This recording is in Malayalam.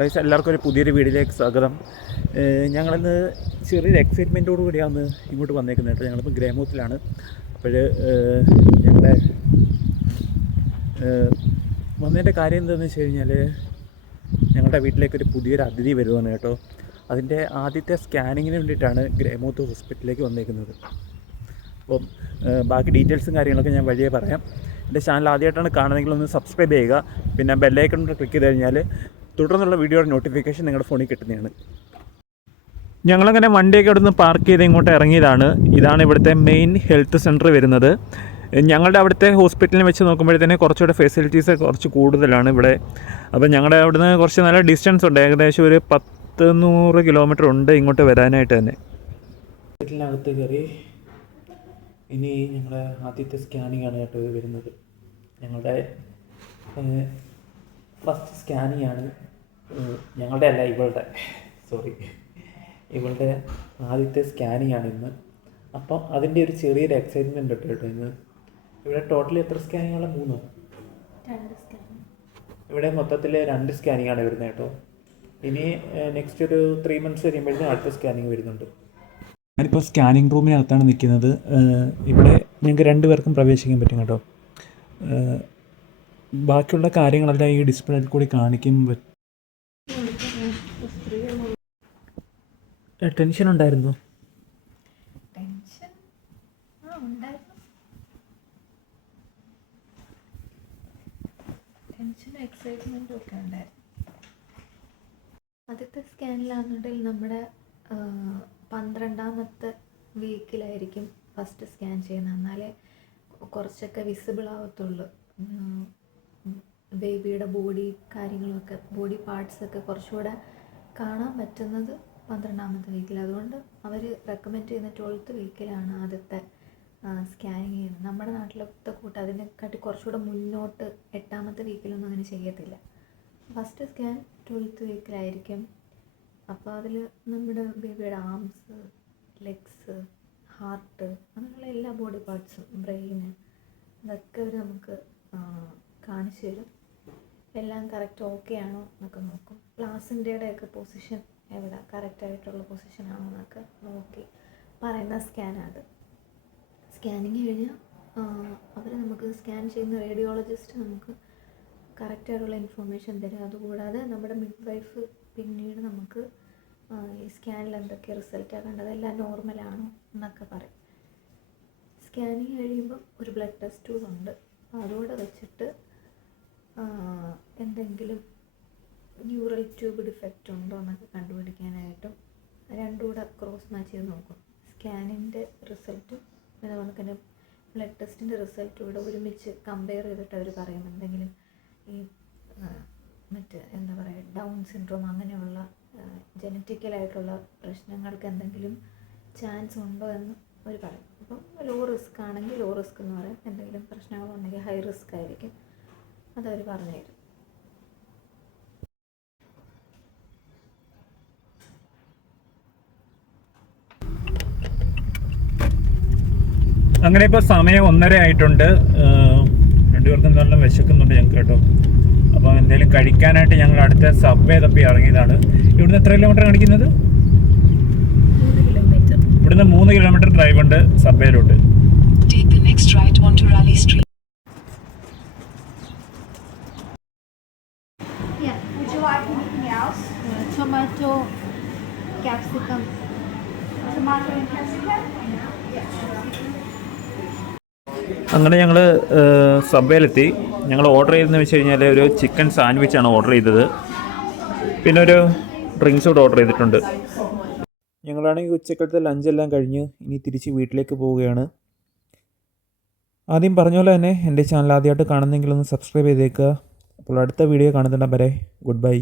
ഗൈസ് എല്ലാവർക്കും ഒരു പുതിയൊരു വീഡിയോയിലേക്ക് സ്വാഗതം. ഞങ്ങളിന്ന് ചെറിയൊരു എക്സൈറ്റ്മെൻറ്റോടു കൂടിയാണ് ഇങ്ങോട്ട് വന്നേക്കുന്നത് കേട്ടോ. ഞങ്ങളിപ്പോൾ ഗ്രേമോത്തിലാണ്. അപ്പോൾ ഞങ്ങളുടെ വന്നതിൻ്റെ കാര്യം എന്താണെന്ന് വെച്ച് കഴിഞ്ഞാൽ ഞങ്ങളുടെ വീട്ടിലേക്കൊരു പുതിയൊരു അതിഥി വരുവാണ് കേട്ടോ. അതിൻ്റെ ആദ്യത്തെ സ്കാനിങ്ങിന് വേണ്ടിയിട്ടാണ് ഗ്രേമോത്ത് ഹോസ്പിറ്റലിലേക്ക് വന്നേക്കുന്നത്. അപ്പം ബാക്കി ഡീറ്റെയിൽസും കാര്യങ്ങളൊക്കെ ഞാൻ വഴിയേ പറയാം. എൻ്റെ ചാനൽ ആദ്യമായിട്ടാണ് കാണുന്നതെങ്കിൽ ഒന്ന് സബ്സ്ക്രൈബ് ചെയ്യുക. പിന്നെ ബെല്ലൈക്കൺ ക്ലിക്ക് ചെയ്ത് കഴിഞ്ഞാൽ തുടർന്നുള്ള വീഡിയോയുടെ നോട്ടിഫിക്കേഷൻ നിങ്ങളുടെ ഫോണിൽ കിട്ടുന്നതാണ്. ഞങ്ങളങ്ങനെ വണ്ടിയൊക്കെ അവിടെ നിന്ന് പാർക്ക് ചെയ്ത് ഇങ്ങോട്ട് ഇറങ്ങിയതാണ്. ഇതാണ് ഇവിടുത്തെ മെയിൻ ഹെൽത്ത് സെൻറ്റർ വരുന്നത്. ഞങ്ങളുടെ അവിടുത്തെ ഹോസ്പിറ്റലിനെ വെച്ച് നോക്കുമ്പോഴത്തേന് കുറച്ചുകൂടെ ഫെസിലിറ്റീസ് കുറച്ച് കൂടുതലാണ് ഇവിടെ. അപ്പോൾ ഞങ്ങളുടെ അവിടുന്ന് കുറച്ച് നല്ല ഡിസ്റ്റൻസ് ഉണ്ട്. ഏകദേശം ഒരു 100 കിലോമീറ്റർ ഉണ്ട് ഇങ്ങോട്ട് വരാനായിട്ട് തന്നെ. ഹോസ്പിറ്റലിനകത്ത് കയറി ഇനി ഞങ്ങളുടെ ആദ്യത്തെ സ്കാനിങ് ആണ് കേട്ടോ ഇത് വരുന്നത്. ഞങ്ങളുടെ ഫസ്റ്റ് സ്കാനിങ് ആണ്. ഞങ്ങളുടെ അല്ല, ഇവളുടെ ആദ്യത്തെ സ്കാനിങ് ആണ് ഇന്ന്. അപ്പം അതിൻ്റെ ഒരു ചെറിയൊരു എക്സൈറ്റ്മെൻറ്റ് ഉണ്ട് കേട്ടോ ഇന്ന്. ഇവിടെ ടോട്ടലി എത്ര സ്കാനിങ്ങുള്ള? 3. ഇവിടെ മൊത്തത്തിൽ 2 സ്കാനിങ് ആണ് വരുന്നത് കേട്ടോ. ഇനി നെക്സ്റ്റ് ഒരു 3 months കഴിയുമ്പോഴത്തേക്കും അടുത്ത സ്കാനിങ് വരുന്നുണ്ട്. ഞാനിപ്പോൾ സ്കാനിങ് റൂമിനകത്താണ് നിൽക്കുന്നത്. ഇവിടെ ഞങ്ങൾക്ക് 2 പേർക്കും പ്രവേശിക്കാൻ പറ്റും കേട്ടോ. ബാക്കിയുള്ള കാര്യങ്ങളെല്ലാം ഈ ഡിസ്പ്ലേയിൽ കൂടി കാണിക്കും. ടെൻഷൻ ഉണ്ടായിരുന്നു? ടെൻഷനും എക്സൈറ്റ്മെൻറ്റും ഒക്കെ ഉണ്ടായിരുന്നു. ആദ്യത്തെ സ്കാനിലാണെന്നുണ്ടെങ്കിൽ നമ്മുടെ 12ാമത്തെ വീക്കിലായിരിക്കും ഫസ്റ്റ് സ്കാൻ ചെയ്യുന്നത്. എന്നാലേ കുറച്ചൊക്കെ വിസിബിൾ ആവത്തുള്ളൂ. ബേബിയുടെ ബോഡി കാര്യങ്ങളൊക്കെ, ബോഡി പാർട്സൊക്കെ കുറച്ചുകൂടെ കാണാൻ പറ്റുന്നത് 12ാമത്തെ വീക്കിൽ. അതുകൊണ്ട് അവർ റെക്കമെൻഡ് ചെയ്യുന്ന 12th വീക്കിലാണ് ആദ്യത്തെ സ്കാനിങ് ചെയ്യുന്നത്. നമ്മുടെ നാട്ടിലത്തെ കൂട്ട് അതിനെക്കാട്ടി കുറച്ചുകൂടെ മുന്നോട്ട് 8ാമത്തെ വീക്കിലൊന്നും അങ്ങനെ ചെയ്യത്തില്ല. First scan 12th വീക്കിലായിരിക്കും. അപ്പോൾ അതിൽ നമ്മുടെ ബേബിയുടെ ആംസ്, ലെഗ്സ്, ഹാർട്ട്, അങ്ങനെയുള്ള എല്ലാ ബോഡി പാർട്സും, ബ്രെയിന്, അതൊക്കെ അവർ നമുക്ക് കാണിച്ചു തരും. എല്ലാം കറക്റ്റ് ഓക്കെ ആണോ എന്നൊക്കെ നോക്കും. പ്ലാസിൻ്റെയൊക്കെ പൊസിഷൻ എവിടെ കറക്റ്റായിട്ടുള്ള പൊസിഷനാണോ എന്നൊക്കെ നോക്കി പറയുന്ന സ്കാനാണ്. സ്കാനിങ് കഴിഞ്ഞാൽ അവർ നമുക്ക് സ്കാൻ ചെയ്യുന്ന റേഡിയോളജിസ്റ്റ് നമുക്ക് കറക്റ്റായിട്ടുള്ള ഇൻഫോർമേഷൻ തരും. അതുകൂടാതെ നമ്മുടെ മിഡ് വൈഫ് പിന്നീട് നമുക്ക് ഈ സ്കാനിൽ എന്തൊക്കെ റിസൾട്ടാണ് കണ്ടത്, എല്ലാം നോർമലാണോ എന്നൊക്കെ പറയും. സ്കാനിങ് കഴിയുമ്പം ഒരു ബ്ലഡ് ടെസ്റ്റ് ടൂൾ ഉണ്ട്. അപ്പോൾ അതോടെ വെച്ചിട്ട് എന്തെങ്കിലും ന്യൂറൽ ട്യൂബ് ഡിഫക്റ്റ് ഉണ്ടോ എന്നൊക്കെ കണ്ടുപിടിക്കാനായിട്ടും 2 കൂടെ ക്രോസ് മാച്ച് ചെയ്ത് നോക്കും. സ്കാനിൻ്റെ റിസൾട്ടും അതുപോലെ തന്നെ ബ്ലഡ് ടെസ്റ്റിൻ്റെ റിസൾട്ടും കൂടെ ഒരുമിച്ച് കമ്പയർ ചെയ്തിട്ട് അവർ പറയും എന്തെങ്കിലും ഈ എന്താ പറയുക, ഡൗൺ സിൻഡ്രോം അങ്ങനെയുള്ള ജനറ്റിക്കലായിട്ടുള്ള പ്രശ്നങ്ങൾക്ക് എന്തെങ്കിലും ചാൻസ് ഉണ്ടോ എന്ന് അവർ പറയും. അപ്പം ലോ റിസ്ക് ആണെങ്കിൽ ലോ റിസ്ക് എന്ന് പറയും. എന്തെങ്കിലും പ്രശ്നങ്ങളുണ്ടെങ്കിൽ ഹൈ റിസ്ക് ആയിരിക്കും. അതവർ പറഞ്ഞു തരും. അങ്ങനെ ഇപ്പോൾ സമയം 1:30 ആയിട്ടുണ്ട്. 2 പേർക്കും നല്ല വിശക്കുന്നുണ്ട് ഞങ്ങൾക്ക് കേട്ടോ. അപ്പോൾ എന്തെങ്കിലും കഴിക്കാനായിട്ട് ഞങ്ങൾ അടുത്ത സബ്വേ തപ്പി ഇറങ്ങിയതാണ്. ഇവിടുന്ന് എത്ര കിലോമീറ്റർ കാണിക്കുന്നത്? 3 കിലോമീറ്റർ. ഇവിടുന്ന് 3 കിലോമീറ്റർ ഡ്രൈവ് ഉണ്ട് സബ്വേയിലോട്ട്. Tomato, capsicum. Tomato and capsicum? അങ്ങനെ ഞങ്ങൾ സബ്വേയിലെത്തി. ഞങ്ങൾ ഓർഡർ ചെയ്തതെന്ന് വെച്ച് കഴിഞ്ഞാൽ ഒരു ചിക്കൻ സാൻഡ്വിച്ചാണ് ഓർഡർ ചെയ്തത്. പിന്നെ ഒരു ഡ്രിങ്ക്സ് കൂടെ ഓർഡർ ചെയ്തിട്ടുണ്ട്. ഞങ്ങളാണെങ്കിൽ ഉച്ചക്കലത്തെ ലഞ്ചെല്ലാം കഴിഞ്ഞ് ഇനി തിരിച്ച് വീട്ടിലേക്ക് പോവുകയാണ്. ആദ്യം പറഞ്ഞ പോലെ തന്നെ എൻ്റെ ചാനൽ ആദ്യമായിട്ട് കാണുന്നെങ്കിൽ ഒന്ന് സബ്സ്ക്രൈബ് ചെയ്തേക്കുക. അപ്പോൾ അടുത്ത വീഡിയോ കാണുന്നുണ്ടെങ്കിൽ വരെ ഗുഡ് ബൈ.